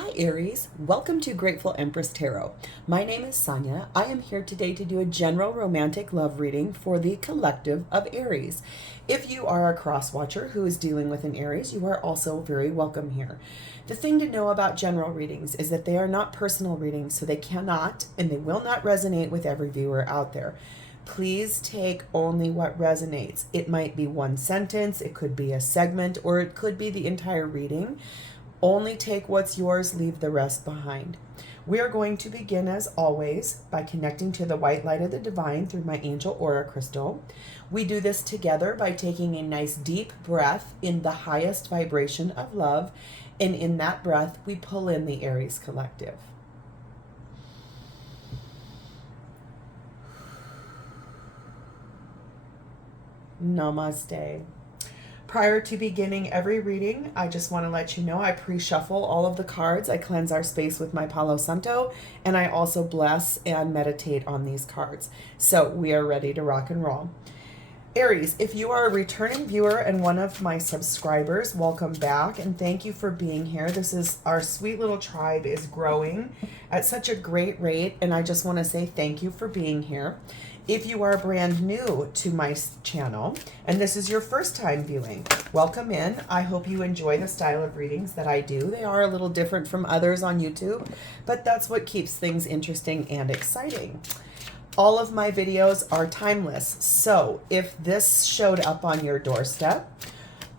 Hi Aries, welcome to Grateful Empress Tarot. My name is Sonia. I am here today to do a general romantic love reading for the collective of Aries. If you are a cross watcher who is dealing with an Aries, you are also very welcome here. The thing to know about general readings is that they are not personal readings, so they cannot and they will not resonate with every viewer out there. Please take only what resonates. It might be one sentence, it could be a segment, or it could be the entire reading. Only take what's yours, leave the rest behind. We are going to begin, as always, by connecting to the white light of the divine through my angel aura crystal. We do this together by taking a nice deep breath in the highest vibration of love, and in that breath, we pull in the Aries collective. Namaste. Prior to beginning every reading, I just want to let you know I pre-shuffle all of the cards. I cleanse our space with my Palo Santo, and I also bless and meditate on these cards. So we are ready to rock and roll. Aries, if you are a returning viewer and one of my subscribers, welcome back and thank you for being here. This is our sweet little tribe is growing at such a great rate, and I just want to say thank you for being here. If you are brand new to my channel and this is your first time viewing, welcome in. I hope you enjoy the style of readings that I do. They are a little different from others on YouTube, but that's what keeps things interesting and exciting. All of my videos are timeless, so if this showed up on your doorstep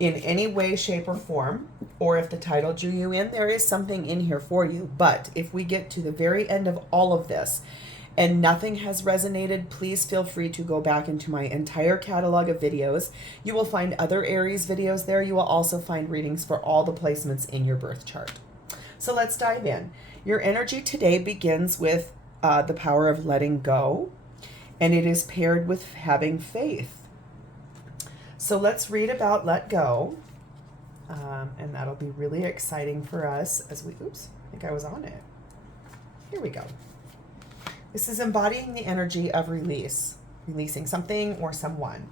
in any way, shape, or form, or if the title drew you in, there is something in here for you. But if we get to the very end of all of this and nothing has resonated, please feel free to go back into my entire catalog of videos. You will find other Aries videos there. You will also find readings for all the placements in your birth chart. So let's dive in. Your energy today begins with the power of letting go, and it is paired with having faith. So let's read about let go, and that'll be really exciting for us as we, oops, I think I was on it. Here we go. This is embodying the energy of release, releasing something or someone.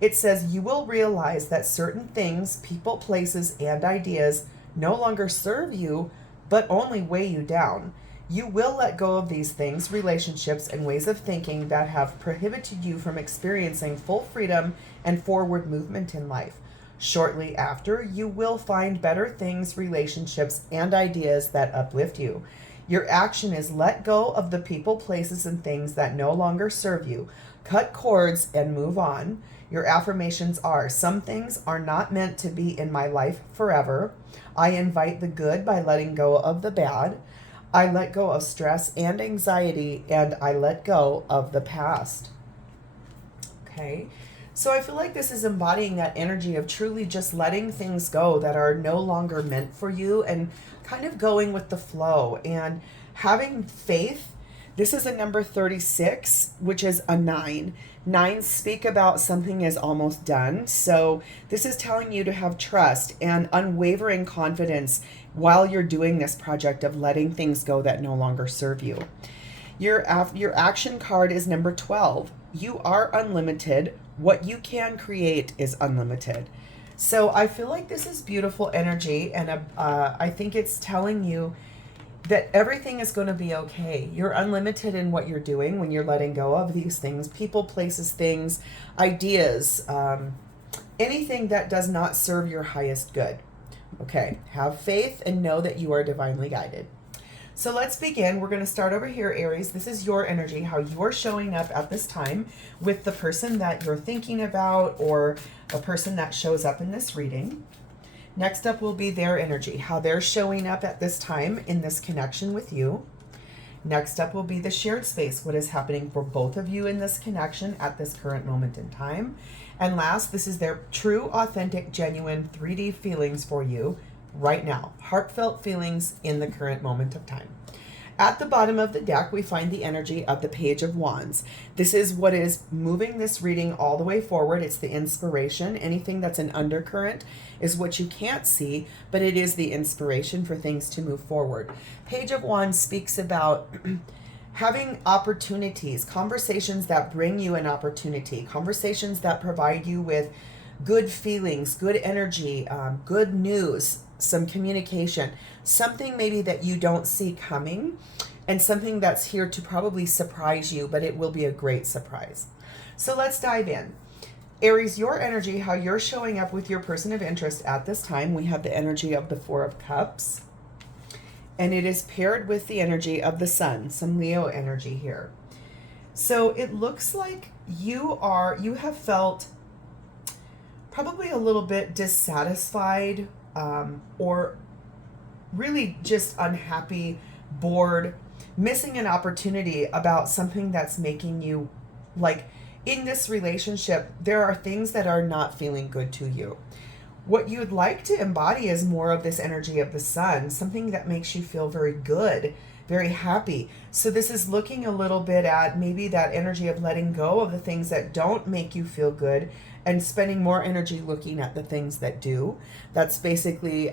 It says you will realize that certain things, people, places, and ideas no longer serve you, but only weigh you down. You will let go of these things, relationships, and ways of thinking that have prohibited you from experiencing full freedom and forward movement in life. Shortly after, you will find better things, relationships, and ideas that uplift you. Your action is let go of the people, places, and things that no longer serve you. Cut cords and move on. Your affirmations are, some things are not meant to be in my life forever. I invite the good by letting go of the bad. I let go of stress and anxiety, and I let go of the past. Okay, so I feel like this is embodying that energy of truly just letting things go that are no longer meant for you and kind of going with the flow and having faith. This is a number 36, which is a 9. 9s speak about something is almost done. So this is telling you to have trust and unwavering confidence while you're doing this project of letting things go that no longer serve you. Your action card is number 12. You are unlimited. What you can create is unlimited. So I feel like this is beautiful energy, and I think it's telling you that everything is going to be okay. You're unlimited in what you're doing when you're letting go of these things, people, places, things, ideas, anything that does not serve your highest good. Okay, have faith and know that you are divinely guided. So let's begin. We're going to start over here, Aries. This is your energy, how you're showing up at this time with the person that you're thinking about or a person that shows up in this reading. Next up will be their energy, how they're showing up at this time in this connection with you. Next up will be the shared space, what is happening for both of you in this connection at this current moment in time. And last, this is their true, authentic, genuine 3D feelings for you right now. Heartfelt feelings in the current moment of time. At the bottom of the deck, we find the energy of the Page of Wands. This is what is moving this reading all the way forward. It's the inspiration. Anything that's an undercurrent is what you can't see, but it is the inspiration for things to move forward. Page of Wands speaks about having opportunities, conversations that bring you an opportunity, conversations that provide you with good feelings, good energy, good news, some communication, something maybe that you don't see coming, and something that's here to probably surprise you, but it will be a great surprise. So let's dive in. Aries, your energy, how you're showing up with your person of interest at this time. We have the energy of the Four of Cups, and it is paired with the energy of the Sun, some Leo energy here. So it looks like you have felt probably a little bit dissatisfied, or really just unhappy, bored, missing an opportunity about something that's making you, like, in this relationship, there are things that are not feeling good to you. What you'd like to embody is more of this energy of the Sun, something that makes you feel very good, very happy. So this is looking a little bit at maybe that energy of letting go of the things that don't make you feel good and spending more energy looking at the things that do. That's basically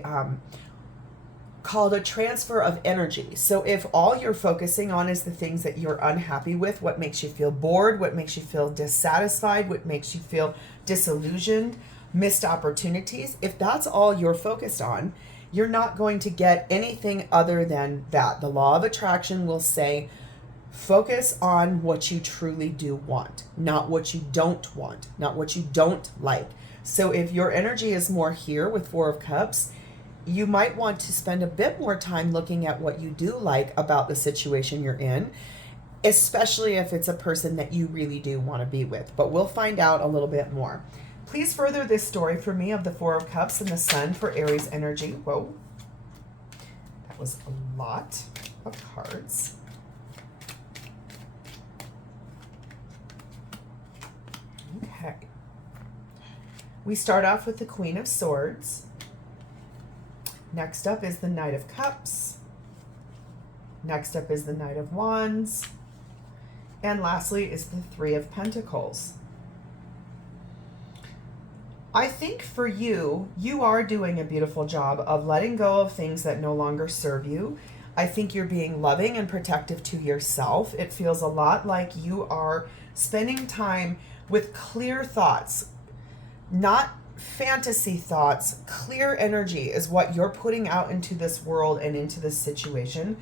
called a transfer of energy. So if all you're focusing on is the things that you're unhappy with, what makes you feel bored, what makes you feel dissatisfied, what makes you feel disillusioned, missed opportunities, if that's all you're focused on, you're not going to get anything other than that. The law of attraction will say, focus on what you truly do want, not what you don't want, not what you don't like. So if your energy is more here with Four of Cups, you might want to spend a bit more time looking at what you do like about the situation you're in, especially if it's a person that you really do want to be with. But we'll find out a little bit more. Please further this story for me of the Four of Cups and the Sun for Aries energy. Whoa, that was a lot of cards. Okay. We start off with the Queen of Swords. Next up is the Knight of Cups. Next up is the Knight of Wands. And lastly is the Three of Pentacles. I think for you, you are doing a beautiful job of letting go of things that no longer serve you. I think you're being loving and protective to yourself. It feels a lot like you are spending time with clear thoughts, not fantasy thoughts. Clear energy is what you're putting out into this world and into this situation.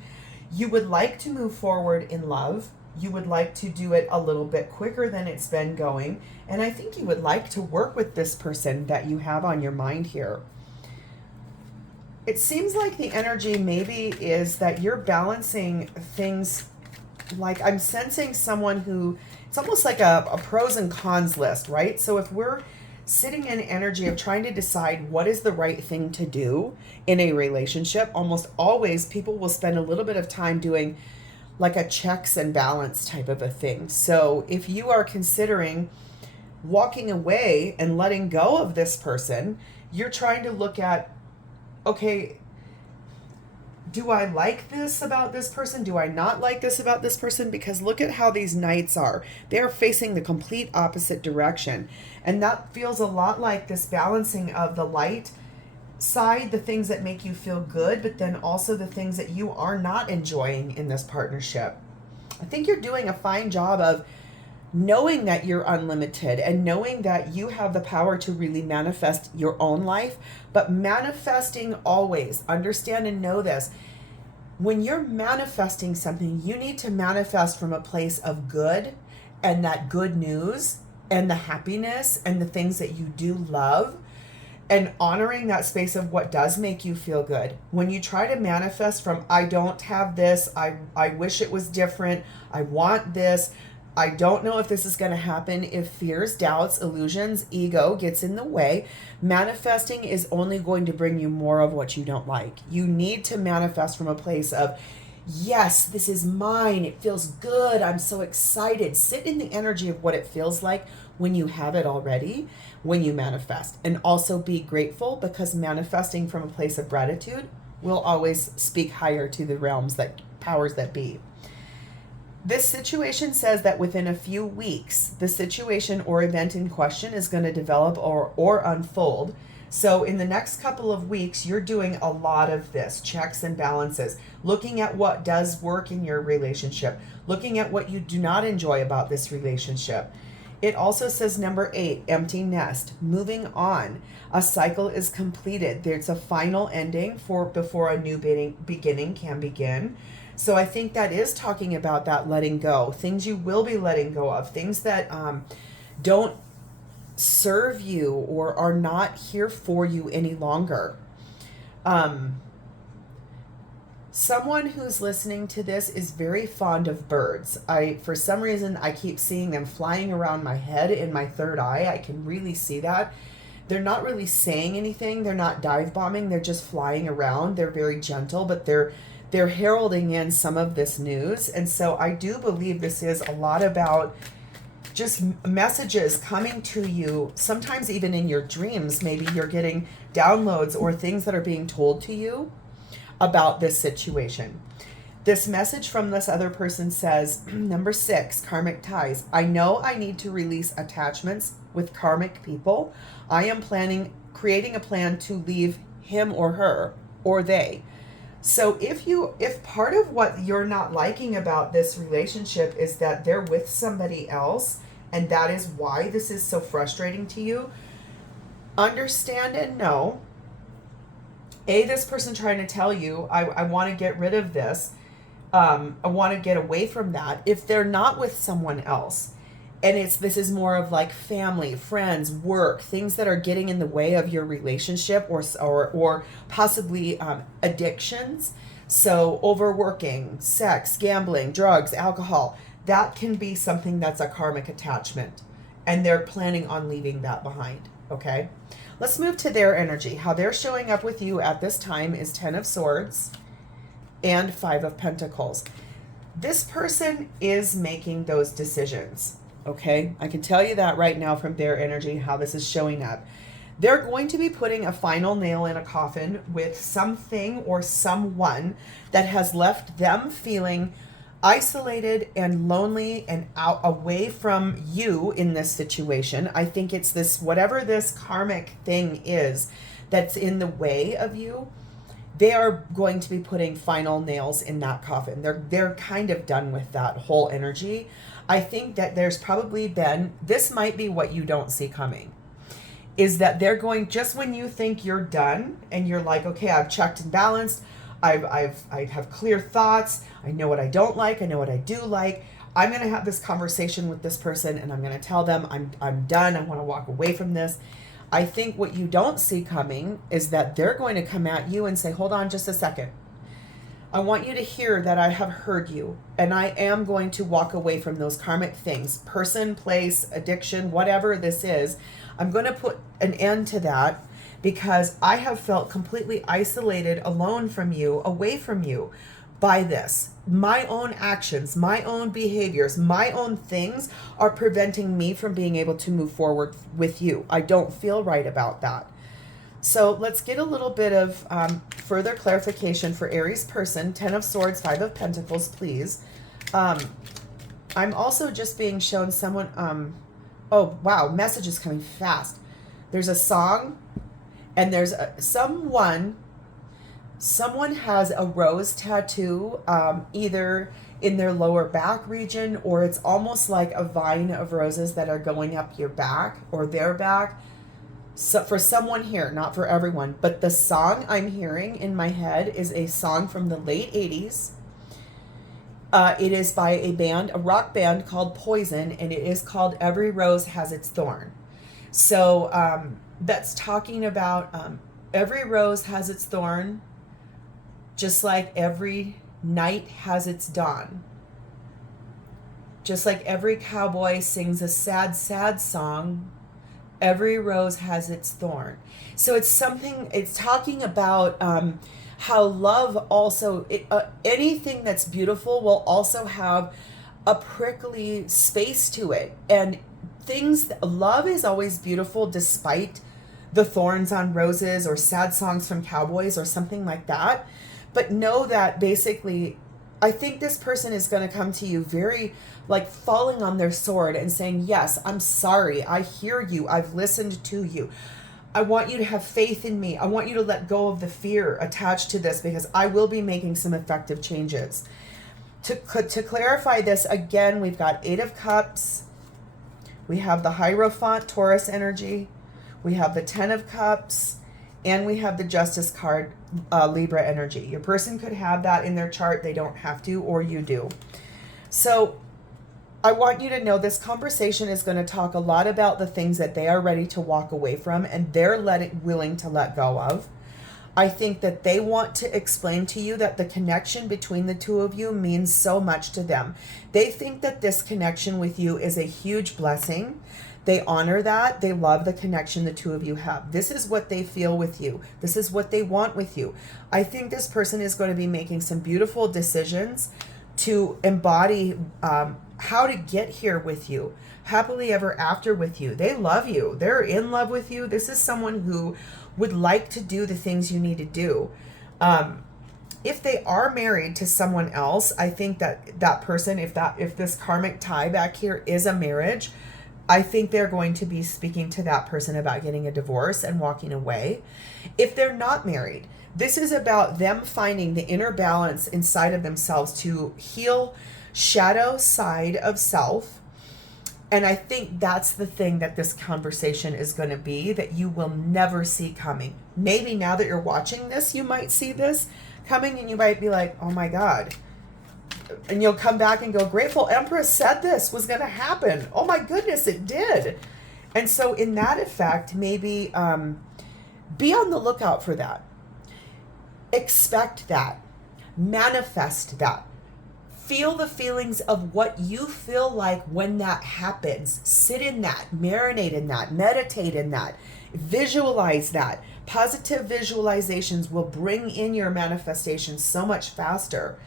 You would like to move forward in love. You would like to do it a little bit quicker than it's been going. And I think you would like to work with this person that you have on your mind here. It seems like the energy maybe is that you're balancing things. Like I'm sensing someone who, it's almost like a pros and cons list, right? So if we're sitting in energy of trying to decide what is the right thing to do in a relationship, almost always people will spend a little bit of time doing like a checks and balance type of a thing. So if you are considering walking away and letting go of this person, you're trying to look at, okay, do I like this about this person? Do I not like this about this person? Because look at how these knights are. They're facing the complete opposite direction. And that feels a lot like this balancing of the light side, the things that make you feel good, but then also the things that you are not enjoying in this partnership. I think you're doing a fine job of knowing that you're unlimited and knowing that you have the power to really manifest your own life, but manifesting always, understand and know this. When you're manifesting something, you need to manifest from a place of good and that good news and the happiness and the things that you do love, and honoring that space of what does make you feel good. When you try to manifest from, I don't have this, I wish it was different, I want this, I don't know if this is going to happen, if fears, doubts, illusions, ego gets in the way, manifesting is only going to bring you more of what you don't like. You need to manifest from a place of, yes, this is mine, it feels good, I'm so excited. Sit in the energy of what it feels like when you have it already, when you manifest. And also be grateful, because manifesting from a place of gratitude will always speak higher to the realms, that powers that be. This situation says that within a few weeks, the situation or event in question is going to develop or unfold. So in the next couple of weeks, you're doing a lot of this, checks and balances, looking at what does work in your relationship, looking at what you do not enjoy about this relationship. It also says number 8, empty nest, moving on. A cycle is completed. There's a final ending before a new beginning can begin. So I think that is talking about that letting go, things you will be letting go of, things that don't serve you or are not here for you any longer. Someone who's listening to this is very fond of birds. For some reason, I keep seeing them flying around my head in my third eye. I can really see that. They're not really saying anything. They're not dive bombing. They're just flying around. They're very gentle, but they're heralding in some of this news. And so I do believe this is a lot about just messages coming to you, sometimes even in your dreams. Maybe you're getting downloads or things that are being told to you about this situation. This message from this other person says, number 6, karmic ties. I know I need to release attachments with karmic people. I am creating a plan to leave him or her or they. So if part of what you're not liking about this relationship is that they're with somebody else, and that is why this is so frustrating to you, understand and know, this person trying to tell you, I want to get rid of this. I want to get away from that. If they're not with someone else, and this is more of like family, friends, work, things that are getting in the way of your relationship, or possibly addictions. So overworking, sex, gambling, drugs, alcohol, that can be something that's a karmic attachment, and they're planning on leaving that behind. Okay, let's move to their energy. How they're showing up with you at this time is 10 of Swords and 5 of Pentacles. This person is making those decisions. Okay, I can tell you that right now from their energy, how this is showing up. They're going to be putting a final nail in a coffin with something or someone that has left them feeling isolated and lonely and away from you in this situation. I think it's this, whatever this karmic thing is that's in the way of you, they are going to be putting final nails in that coffin. They're kind of done with that whole energy. I think that there's probably been, this might be what you don't see coming, is that they're going, just when you think you're done and you're like, okay, I've checked and balanced, I have clear thoughts, I know what I don't like, I know what I do like, I'm going to have this conversation with this person and I'm going to tell them I'm done, I want to walk away from this. I think what you don't see coming is that they're going to come at you and say, hold on just a second. I want you to hear that I have heard you, and I am going to walk away from those karmic things, person, place, addiction, whatever this is. I'm going to put an end to that because I have felt completely isolated, alone from you, away from you by this. My own actions, my own behaviors, my own things are preventing me from being able to move forward with you. I don't feel right about that. So let's get a little bit of further clarification for Aries person. 10 of Swords, 5 of Pentacles, please. I'm also just being shown someone, oh, wow, messages coming fast. There's a song, and there's someone has a rose tattoo, either in their lower back region, or it's almost like a vine of roses that are going up your back or their back. So for someone here, not for everyone, but the song I'm hearing in my head is a song from the late 80s. It is by a rock band called Poison, and it is called Every Rose Has Its Thorn. So that's talking about every rose has its thorn, just like every night has its dawn. Just like every cowboy sings a sad, sad song, every rose has its thorn. So it's talking about how love also, anything that's beautiful will also have a prickly space to it. And love is always beautiful despite the thorns on roses or sad songs from cowboys or something like that. But know that basically, I think this person is going to come to you very like falling on their sword and saying, yes, I'm sorry. I hear you. I've listened to you. I want you to have faith in me. I want you to let go of the fear attached to this because I will be making some effective changes. To clarify this, again, we've got 8 of Cups, We have the Hierophant, Taurus energy. We have the Ten of Cups. And we have the Justice card, Libra energy. Your person could have that in their chart. They don't have to, or you do. So I want you to know this conversation is going to talk a lot about the things that they are ready to walk away from and they're willing to let go of. I think that they want to explain to you that the connection between the two of you means so much to them. They think that this connection with you is a huge blessing. They honor that. They love the connection the two of you have. This is what they feel with you. This is what they want with you. I think this person is going to be making some beautiful decisions to embody how to get here with you, happily ever after with you. They love you. They're in love with you. This is someone who would like to do the things you need to do. If they are married to someone else, I think that that person, if this karmic tie back here is a marriage, I think they're going to be speaking to that person about getting a divorce and walking away. If they're not married, this is about them finding the inner balance inside of themselves to heal shadow side of self. And I think that's the thing that this conversation is going to be that you will never see coming. Maybe now that you're watching this, you might see this coming and you might be like, oh my God. And you'll come back and go, Grateful Empress said this was going to happen. Oh my goodness, it did. And so in that effect, maybe be on the lookout for that. Expect that. Manifest that. Feel the feelings of what you feel like when that happens. Sit in that, marinate in that, meditate in that, visualize that. Positive visualizations will bring in your manifestation so much faster.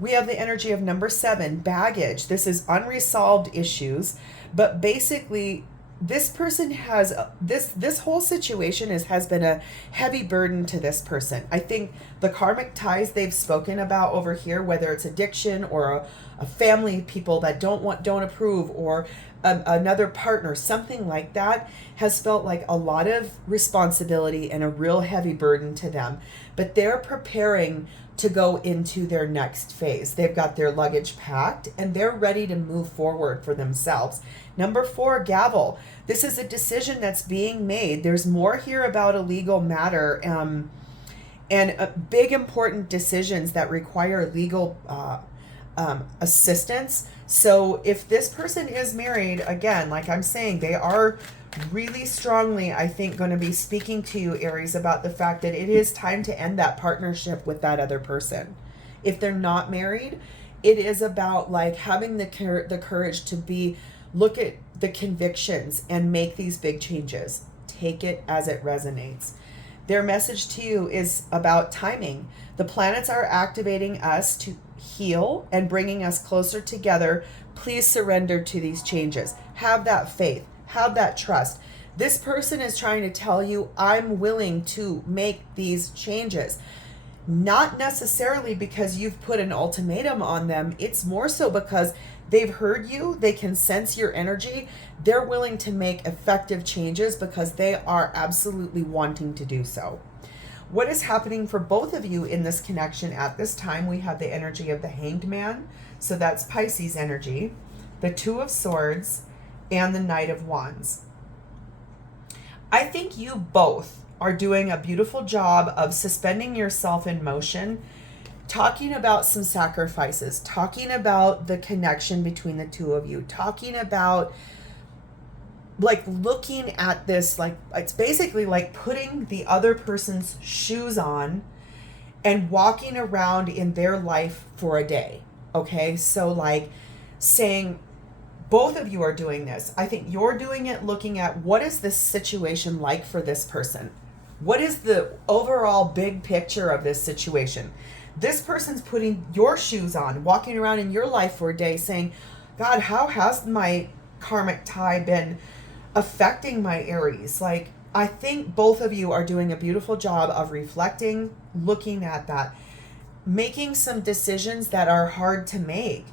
We have the energy of number 7, baggage. This is unresolved issues, but basically this person has this whole situation has been a heavy burden to this person. I think the karmic ties they've spoken about over here, whether it's addiction or a family, people that don't approve, or another partner, something like that, has felt like a lot of responsibility and a real heavy burden to them. But they're preparing to go into their next phase. They've got their luggage packed and they're ready to move forward for themselves. Number 4, gavel. This is a decision that's being made. There's more here about a legal matter and big important decisions that require legal assistance. So if this person is married, again, like I'm saying, they are really strongly, I think, going to be speaking to you, Aries, about the fact that it is time to end that partnership with that other person. If they're not married, it is about like having the courage to look at the convictions and make these big changes. Take it as it resonates. Their message to you is about timing. The planets are activating us to heal and bringing us closer together. Please surrender to these changes. Have that faith. Have that trust. This person is trying to tell you, I'm willing to make these changes. Not necessarily because you've put an ultimatum on them. It's more so because they've heard you. They can sense your energy. They're willing to make effective changes because they are absolutely wanting to do so. What is happening for both of you in this connection at this time? We have the energy of the Hanged Man. So that's Pisces energy. The Two of Swords and the Knight of Wands. I think you both are doing a beautiful job of suspending yourself in motion, talking about some sacrifices, talking about the connection between the two of you, talking about like looking at this, like it's basically like putting the other person's shoes on and walking around in their life for a day. Okay, so like saying, both of you are doing this. I think you're doing it looking at what is this situation like for this person? What is the overall big picture of this situation? This person's putting your shoes on, walking around in your life for a day saying, God, how has my karmic tie been affecting my Aries? Like, I think both of you are doing a beautiful job of reflecting, looking at that, making some decisions that are hard to make.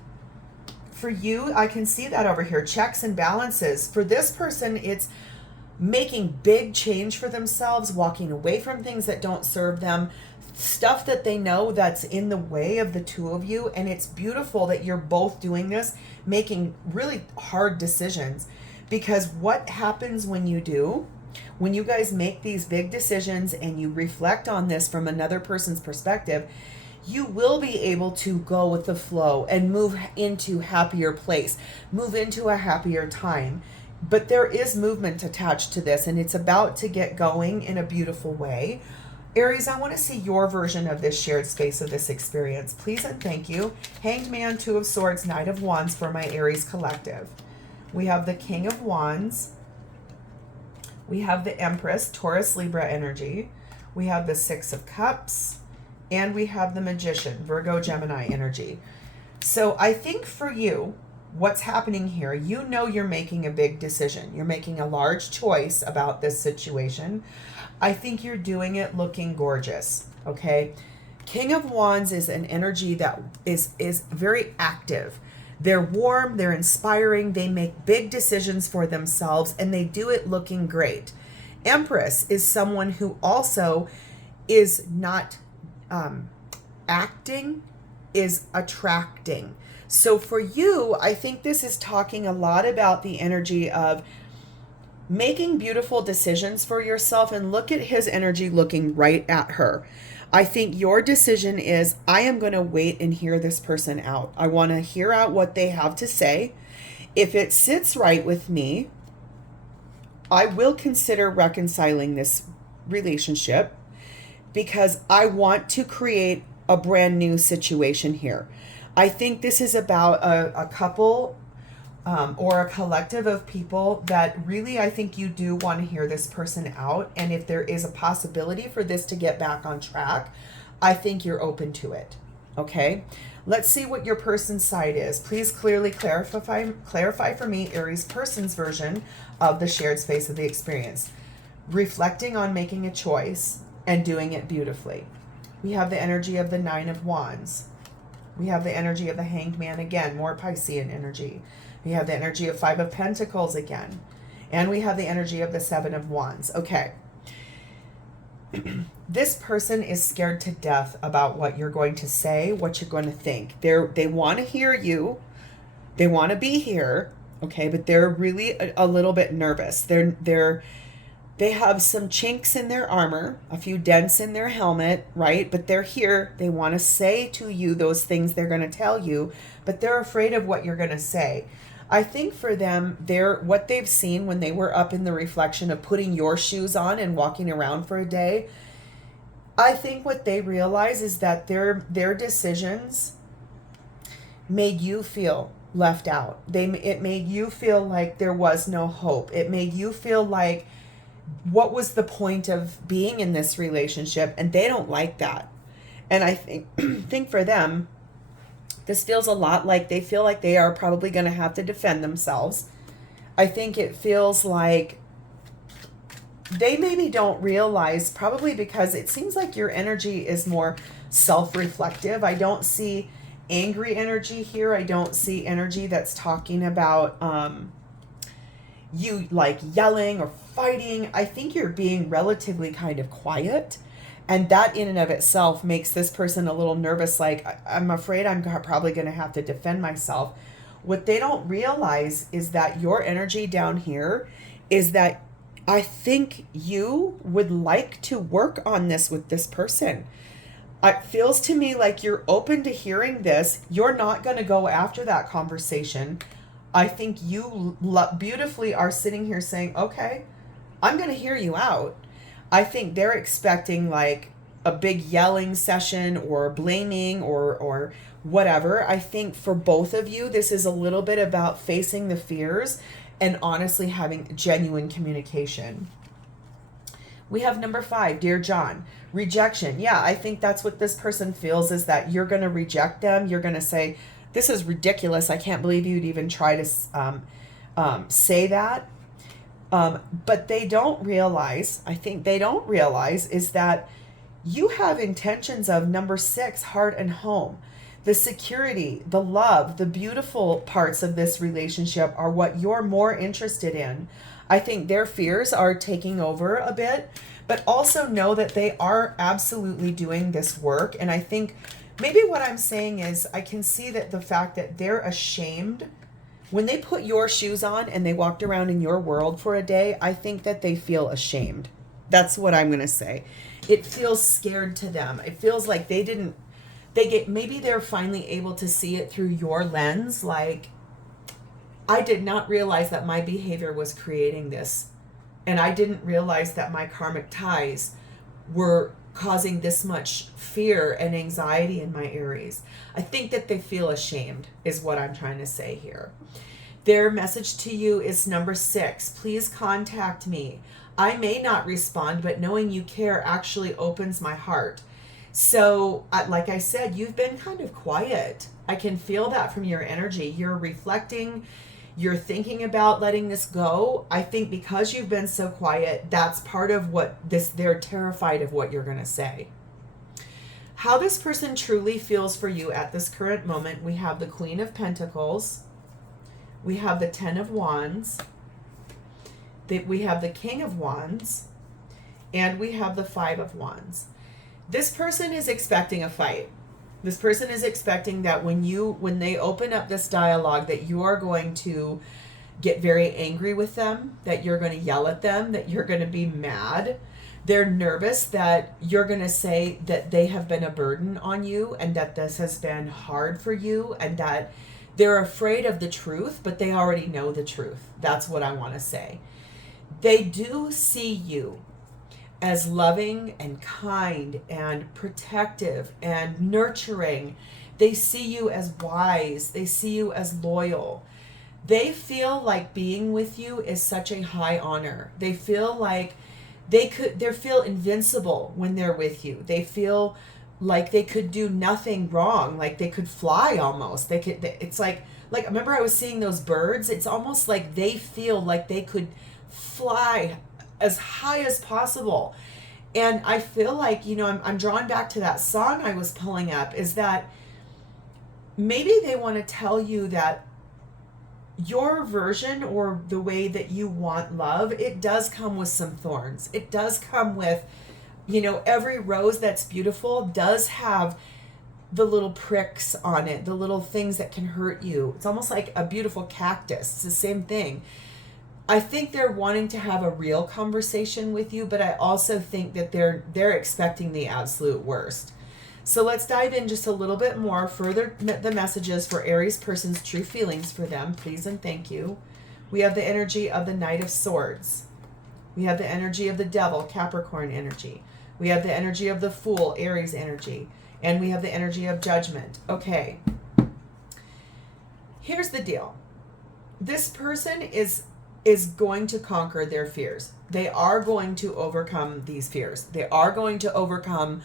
For you, I can see that over here, checks and balances. For this person, it's making big change for themselves, walking away from things that don't serve them, stuff that they know that's in the way of the two of you. And it's beautiful that you're both doing this, making really hard decisions. Because what happens when you do, when you guys make these big decisions and you reflect on this from another person's perspective, you will be able to go with the flow and move into happier place, move into a happier time. But there is movement attached to this, and it's about to get going in a beautiful way. Aries, I want to see your version of this shared space of this experience. Please and thank you. Hanged Man, Two of Swords, Knight of Wands for my Aries collective. We have the King of Wands. We have the Empress, Taurus, Libra energy. We have the Six of Cups. And we have the Magician, Virgo, Gemini energy. So I think for you, what's happening here, you know you're making a big decision. You're making a large choice about this situation. I think you're doing it looking gorgeous, okay? King of Wands is an energy that is very active. They're warm, they're inspiring, they make big decisions for themselves, and they do it looking great. Empress is someone who also is not acting, is attracting. So for you, I think this is talking a lot about the energy of making beautiful decisions for yourself. And look at his energy looking right at her. I think your decision is, I am going to wait and hear this person out. I want to hear out what they have to say. If it sits right with me, I will consider reconciling this relationship because I want to create a brand new situation here. I think this is about a couple or a collective of people that really, I think you do want to hear this person out. And if there is a possibility for this to get back on track, I think you're open to it. Okay, let's see what your person's side is. Please clearly clarify for me Aries person's version of the shared space of the experience. Reflecting on making a choice and doing it beautifully. We have the energy of the Nine of Wands. We have the energy of the Hanged Man again, more Piscean energy. We have the energy of Five of Pentacles again. And we have the energy of the Seven of Wands. Okay. This person is scared to death about what you're going to say, what you're going to think. They want to hear you. They want to be here. Okay, but they're really a little bit nervous. They have some chinks in their armor, a few dents in their helmet, right? But they're here. They want to say to you those things they're going to tell you, but they're afraid of what you're going to say. I think for them, what they've seen when they were up in the reflection of putting your shoes on and walking around for a day, I think what they realize is that their decisions made you feel left out. It made you feel like there was no hope. It made you feel like, what was the point of being in this relationship? And they don't like that. And I think for them, this feels a lot like they feel like they are probably going to have to defend themselves. I think it feels like they maybe don't realize, probably because it seems like your energy is more self-reflective. I don't see angry energy here. I don't see energy that's talking about you like yelling or fighting. I think you're being relatively kind of quiet. And that in and of itself makes this person a little nervous. Like, I'm afraid I'm probably going to have to defend myself. What they don't realize is that your energy down here is that I think you would like to work on this with this person. It feels to me like you're open to hearing this. You're not going to go after that conversation. I think you beautifully are sitting here saying, okay, I'm going to hear you out. I think they're expecting like a big yelling session or blaming or whatever. I think for both of you, this is a little bit about facing the fears and honestly having genuine communication. We have number 5, Dear John, rejection. Yeah, I think that's what this person feels, is that you're going to reject them. You're going to say, this is ridiculous. I can't believe you'd even try to say that. But they don't realize, I think they don't realize, is that you have intentions of number 6, heart and home. The security, the love, the beautiful parts of this relationship are what you're more interested in. I think their fears are taking over a bit, but also know that they are absolutely doing this work. And I think maybe what I'm saying is I can see that the fact that they're ashamed When they put your shoes on and they walked around in your world for a day, I think that they feel ashamed. That's what I'm going to say. It feels scared to them. It feels like maybe they're finally able to see it through your lens. Like, I did not realize that my behavior was creating this. And I didn't realize that my karmic ties were causing this much fear and anxiety in my Aries. I think that they feel ashamed is what I'm trying to say here. Their message to you is number 6. Please contact me. I may not respond, but knowing you care actually opens my heart. So, like I said, you've been kind of quiet. I can feel that from your energy. You're reflecting. You're thinking about letting this go. I think because you've been so quiet, that's part of they're terrified of what you're going to say. How this person truly feels for you at this current moment, we have the Queen of Pentacles. We have the 10 of Wands. We have the King of Wands. And we have the 5 of Wands. This person is expecting a fight. This person is expecting that when they open up this dialogue, that you are going to get very angry with them, that you're going to yell at them, that you're going to be mad. They're nervous that you're going to say that they have been a burden on you and that this has been hard for you, and that they're afraid of the truth, but they already know the truth. That's what I want to say. They do see you as loving and kind and protective and nurturing. They see you as wise. They see you as loyal. They feel like being with you is such a high honor. They feel like they feel invincible when they're with you. They feel like they could do nothing wrong, like they could fly almost. It's like remember I was seeing those birds? It's almost like they feel like they could fly as high as possible. And I feel like, I'm drawn back to that song I was pulling up, is that maybe they want to tell you that your version or the way that you want love, it does come with some thorns. It does come with, every rose that's beautiful does have the little pricks on it, the little things that can hurt you. It's almost like a beautiful cactus. It's the same thing. I think they're wanting to have a real conversation with you, but I also think that they're expecting the absolute worst. So let's dive in just a little bit more, further the messages for Aries person's true feelings for them, please and thank you. We have the energy of the Knight of Swords. We have the energy of the Devil, Capricorn energy. We have the energy of the Fool, Aries energy. And we have the energy of Judgment. Okay. Here's the deal. This person is going to conquer their fears. They are going to overcome these fears. They are going to overcome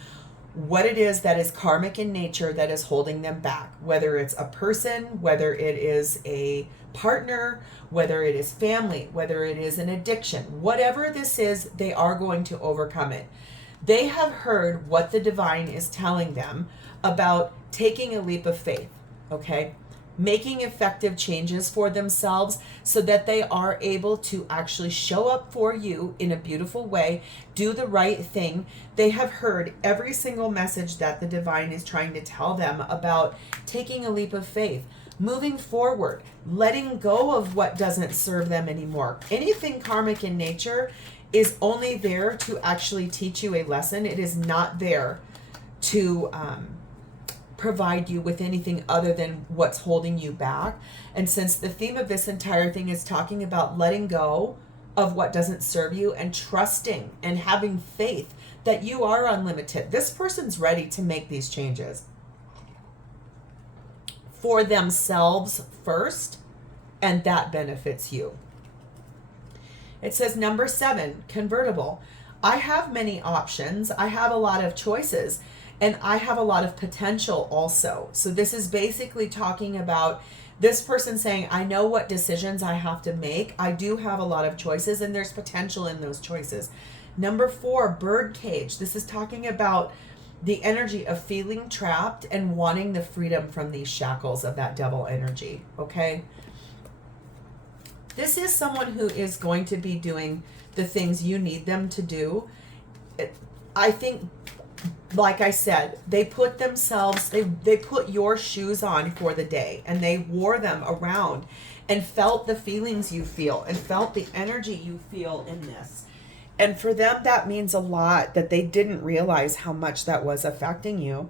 what it is that is karmic in nature that is holding them back, whether it's a person, whether it is a partner, whether it is family, whether it is an addiction, whatever this is, they are going to overcome it. They have heard what the divine is telling them about taking a leap of faith, okay? Making effective changes for themselves so that they are able to actually show up for you in a beautiful way, do the right thing. They have heard every single message that the divine is trying to tell them about taking a leap of faith, moving forward, letting go of what doesn't serve them anymore. Anything karmic in nature is only there to actually teach you a lesson. It is not there to provide you with anything other than what's holding you back. And since the theme of this entire thing is talking about letting go of what doesn't serve you and trusting and having faith that you are unlimited, this person's ready to make these changes for themselves first, and that benefits you. It says number 7, convertible. I have many options. I have a lot of choices. And I have a lot of potential also. So this is basically talking about this person saying, I know what decisions I have to make. I do have a lot of choices, and there's potential in those choices. Number 4, birdcage. This is talking about the energy of feeling trapped and wanting the freedom from these shackles of that devil energy, okay? This is someone who is going to be doing the things you need them to do. I think like I said, they put themselves, they put your shoes on for the day, and they wore them around and felt the feelings you feel and felt the energy you feel in this. And for them, that means a lot, that they didn't realize how much that was affecting you.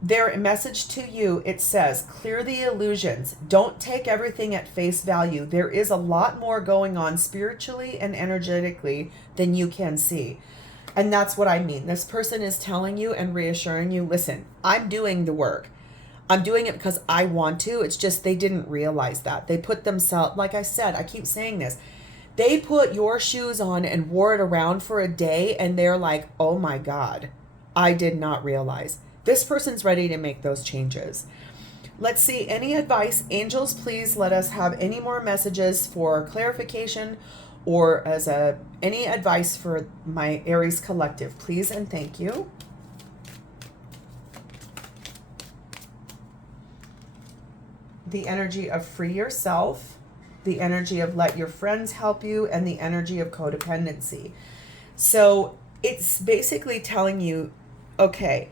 Their message to you, it says, clear the illusions. Don't take everything at face value. There is a lot more going on spiritually and energetically than you can see. And that's what I mean. This person is telling you and reassuring you, listen, I'm doing the work. I'm doing it because I want to. It's just they didn't realize that. They put themselves, like I said, I keep saying this, they put your shoes on and wore it around for a day, and they're like, oh my God, I did not realize. This person's ready to make those changes. Let's see, any advice? Angels, please let us have any more messages for clarification or as any advice for my Aries collective, please and thank you. The energy of free yourself, the energy of let your friends help you, and the energy of codependency. So it's basically telling you, okay,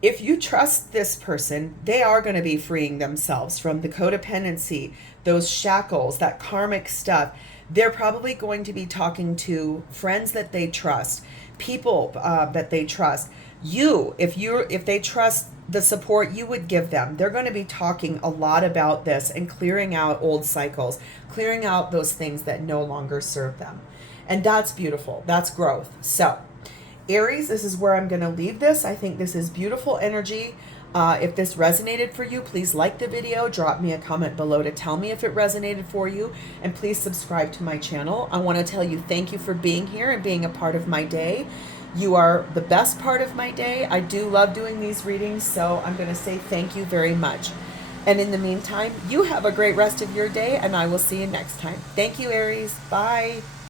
if you trust this person, they are going to be freeing themselves from the codependency, those shackles, that karmic stuff. They're probably going to be talking to friends that they trust, people that they trust. If they trust the support you would give them, they're going to be talking a lot about this and clearing out old cycles, clearing out those things that no longer serve them. And that's beautiful. That's growth. So Aries, this is where I'm going to leave this. I think this is beautiful energy. If this resonated for you, please like the video, drop me a comment below to tell me if it resonated for you, and please subscribe to my channel. I want to tell you thank you for being here and being a part of my day. You are the best part of my day. I do love doing these readings, so I'm going to say thank you very much. And in the meantime, you have a great rest of your day, and I will see you next time. Thank you, Aries. Bye.